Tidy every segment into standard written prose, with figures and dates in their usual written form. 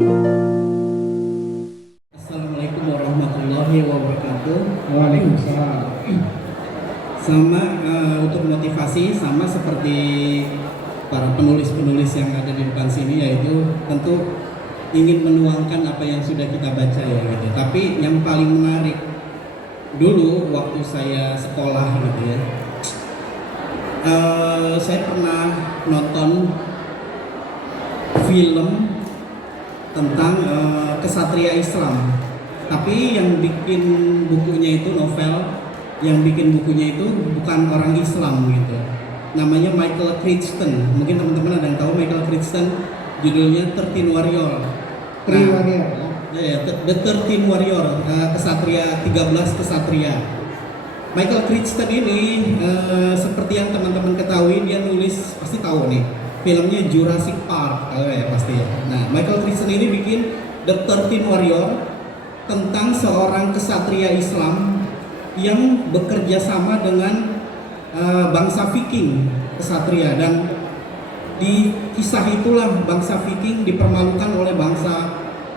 Assalamualaikum warahmatullahi wabarakatuh. Waalaikumsalam. Sama untuk motivasi sama seperti para penulis-penulis yang ada di depan sini, yaitu tentu ingin menuangkan apa yang sudah kita baca ya gitu. Tapi yang paling menarik dulu waktu saya sekolah gitu ya, saya pernah nonton film tentang kesatria Islam. Tapi yang bikin bukunya itu novel, yang bikin bukunya itu bukan orang Islam gitu. Namanya Michael Crichton. Mungkin teman-teman ada yang tahu Michael Crichton. Judulnya 13 Warrior. Warrior. Ya, The 13 Warrior, kesatria 13 kesatria. Michael Crichton ini seperti yang teman-teman ketahui, dia nulis, pasti tahu nih, filmnya Jurassic Park, ya pasti ya. Nah, Michael Crichton ini bikin The 13 Warrior tentang seorang kesatria Islam yang bekerja sama dengan bangsa Viking kesatria, dan di kisah itulah bangsa Viking dipermalukan oleh bangsa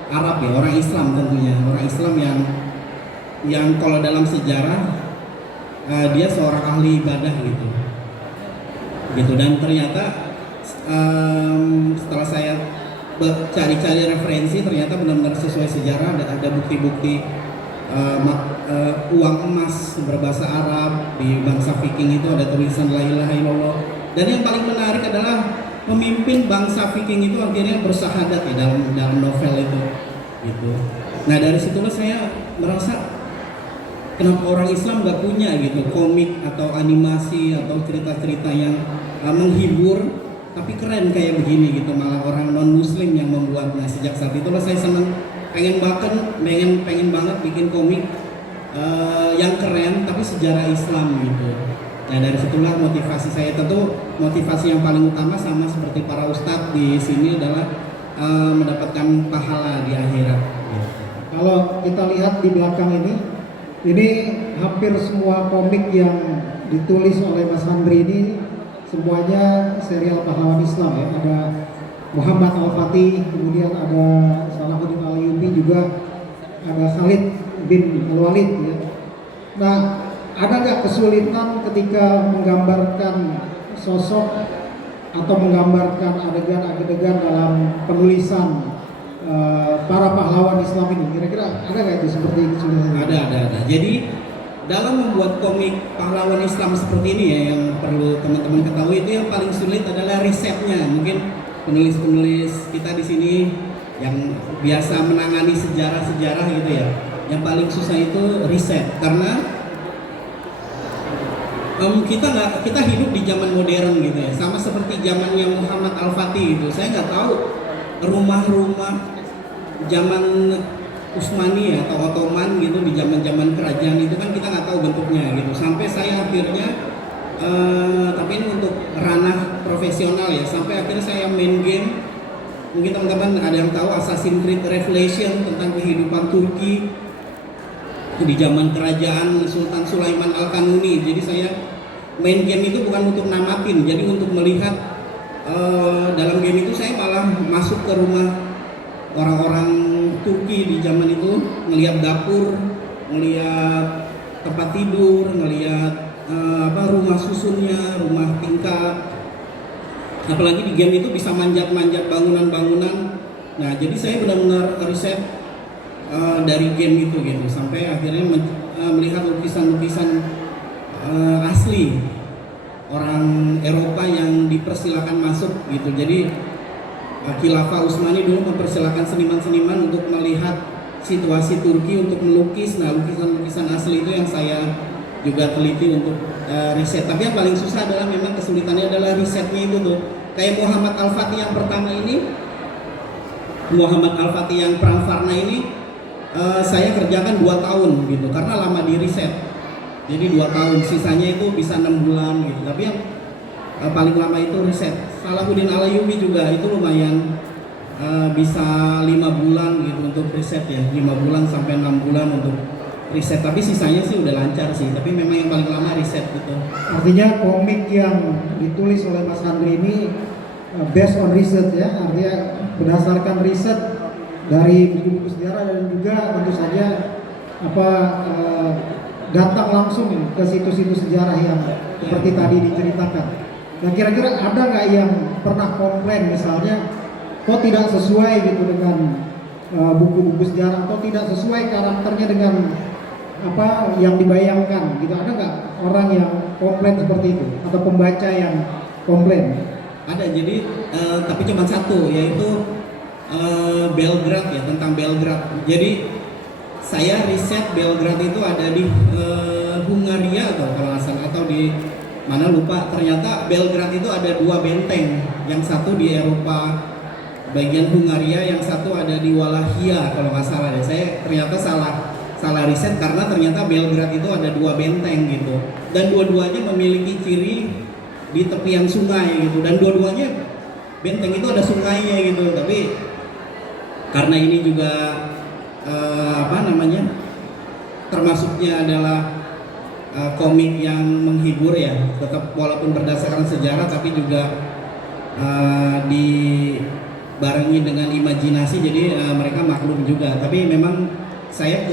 Arab ya, orang Islam tentunya, orang Islam yang kalau dalam sejarah dia seorang ahli ibadah gitu. Dan ternyata setelah saya cari-cari referensi, ternyata benar-benar sesuai sejarah. Ada bukti-bukti uang emas berbahasa Arab di bangsa Viking itu, ada tulisan la ilaha illallah. Dan yang paling menarik adalah pemimpin bangsa Viking itu akhirnya bersahadat ya dalam novel itu gitu. Nah, dari situlah saya merasa kenapa orang Islam nggak punya gitu komik atau animasi atau cerita-cerita yang menghibur tapi keren kayak begini gitu, malah orang non muslim yang membuatnya. Sejak saat itulah saya senang, pengen banget bikin komik yang keren tapi sejarah Islam gitu. Nah, dari situlah motivasi saya. Tentu motivasi yang paling utama sama seperti para ustadz di sini adalah mendapatkan pahala di akhirat gitu. Kalau kita lihat di belakang ini hampir semua komik yang ditulis oleh Mas Handri ini semuanya serial pahlawan Islam ya. Ada Muhammad Al-Fatih, kemudian ada Salahuddin Al-Ayyubi, juga ada Khalid bin Al-Walid ya. Nah, ada nggak kesulitan ketika menggambarkan sosok atau menggambarkan adegan-adegan dalam penulisan para pahlawan Islam ini? Kira-kira ada nggak itu seperti itu? Ada. Jadi dalam membuat komik pahlawan Islam seperti ini ya, yang perlu teman-teman ketahui itu yang paling sulit adalah risetnya. Mungkin penulis-penulis kita di sini yang biasa menangani sejarah-sejarah gitu ya, yang paling susah itu riset, karena kita hidup di zaman modern gitu ya, sama seperti zamannya Muhammad Al-Fatih gitu. Saya nggak tahu rumah-rumah zaman Utsmani atau Ottoman gitu, di zaman-zaman kerajaan itu kan kita nggak tahu bentuknya gitu. Sampai saya akhirnya tapi ini untuk ranah profesional ya, sampai akhirnya saya main game. Mungkin teman-teman ada yang tahu Assassin's Creed Revelation, tentang kehidupan Turki di zaman kerajaan Sultan Sulaiman Al-Kanuni. Jadi saya main game itu bukan untuk namatin, jadi untuk melihat dalam game itu saya malah masuk ke rumah orang-orang Turki di zaman itu, ngelihat dapur, ngelihat tempat tidur, ngelihat rumah susunnya, rumah tingkat. Apalagi di game itu bisa manjat-manjat bangunan-bangunan. Nah, jadi saya benar-benar riset dari game itu gitu, sampai akhirnya melihat lukisan-lukisan asli orang Eropa yang dipersilakan masuk gitu. Jadi Khilafah Utsmani dulu mempersilahkan seniman-seniman untuk melihat situasi Turki untuk melukis. Nah, lukisan-lukisan asli itu yang saya juga teliti untuk riset. Tapi yang paling susah adalah memang kesulitannya adalah risetnya itu tuh. Kayak Muhammad Al-Fatih yang pertama ini, Muhammad Al-Fatih yang perang Varna ini, saya kerjakan 2 tahun gitu, karena lama di riset. Jadi 2 tahun, sisanya itu bisa 6 bulan gitu. Tapi yang paling lama itu riset. Salahuddin Al-Ayyubi juga itu lumayan bisa 5 bulan gitu untuk riset ya, 5 bulan sampai 6 bulan untuk riset. Tapi sisanya sih udah lancar sih, tapi memang yang paling lama riset gitu. Artinya komik yang ditulis oleh Mas Handri ini based on research ya, artinya berdasarkan riset dari buku-buku sejarah dan juga tentu saja apa datang langsung ke situs-situs sejarah yang seperti tadi diceritakan. Nah kira-kira ada nggak yang pernah komplain misalnya kok tidak sesuai gitu dengan buku-buku sejarah atau tidak sesuai karakternya dengan apa yang dibayangkan gitu, ada nggak orang yang komplain seperti itu atau pembaca yang komplain? Ada, jadi tapi cuma satu, yaitu Belgrad ya, tentang Belgrad. Jadi saya riset Belgrad itu ada di Hungaria atau kalau nggak salah, atau di mana lupa. Ternyata Belgrad itu ada dua benteng, yang satu di Eropa bagian Hungaria, yang satu ada di Walahia kalau nggak salah deh. Saya ternyata salah riset karena ternyata Belgrad itu ada dua benteng gitu, dan dua-duanya memiliki ciri di tepian sungai gitu, dan dua-duanya benteng itu ada sungainya gitu. Tapi karena ini juga apa namanya, termasuknya adalah komik yang menghibur ya, tetap walaupun berdasarkan sejarah tapi juga dibarengi dengan imajinasi, jadi mereka maklum juga. Tapi memang saya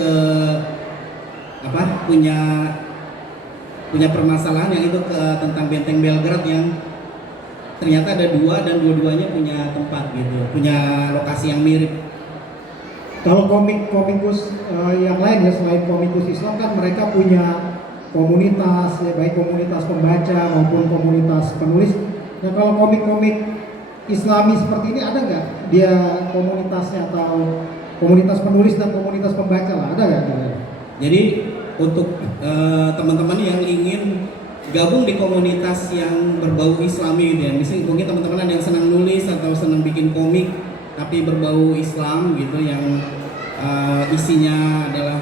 punya permasalahan yang itu tentang benteng Belgrad yang ternyata ada dua dan dua-duanya punya tempat gitu, punya lokasi yang mirip. Kalau komikus yang lain ya selain komikus Islam kan mereka punya komunitas ya, baik komunitas pembaca maupun komunitas penulis. Nah kalau komik-komik Islami seperti ini ada nggak dia komunitasnya atau komunitas penulis dan komunitas pembaca lah, ada nggak? Jadi untuk teman-teman yang ingin gabung di komunitas yang berbau Islami gitu ya, misalnya mungkin teman-teman ada yang senang nulis atau senang bikin komik tapi berbau Islam gitu, yang isinya adalah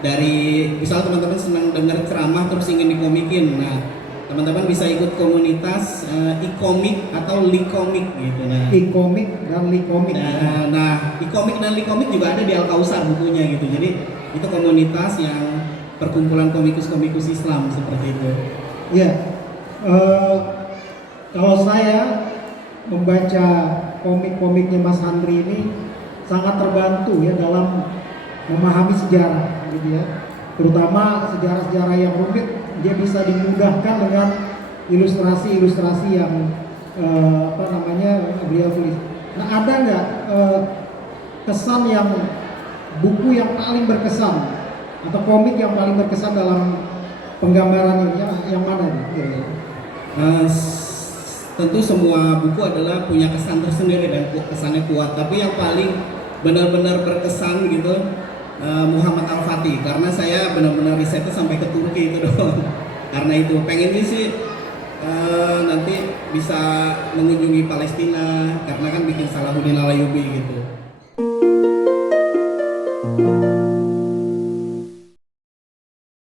dari misalnya teman-teman senang dengar ceramah terus ingin dikomikin. Nah teman-teman bisa ikut komunitas e-komik atau likomik gitu. Nah, e-komik dan likomik. Nah, e-komik dan likomik juga ada di Al-Kausar bukunya gitu. Jadi itu komunitas yang perkumpulan komikus-komikus Islam seperti itu. Ya, kalau saya membaca komik-komiknya Mas Handri ini sangat terbantu ya dalam memahami sejarah, gitu ya. Terutama sejarah-sejarah yang rumit, dia bisa dimudahkan dengan ilustrasi-ilustrasi yang beliau tulis. Nah ada nggak kesan yang buku yang paling berkesan atau komik yang paling berkesan dalam penggambaran ini yang mana nih? Tentu semua buku adalah punya kesan tersendiri dan kesannya kuat. Tapi yang paling benar-benar berkesan gitu Muhammad Al-Fatih, karena saya benar-benar risetnya sampai ke Turki itu doang. Karena itu pengennya sih nanti bisa mengunjungi Palestina, karena kan bikin Salahuddin Al-Ayyubi gitu.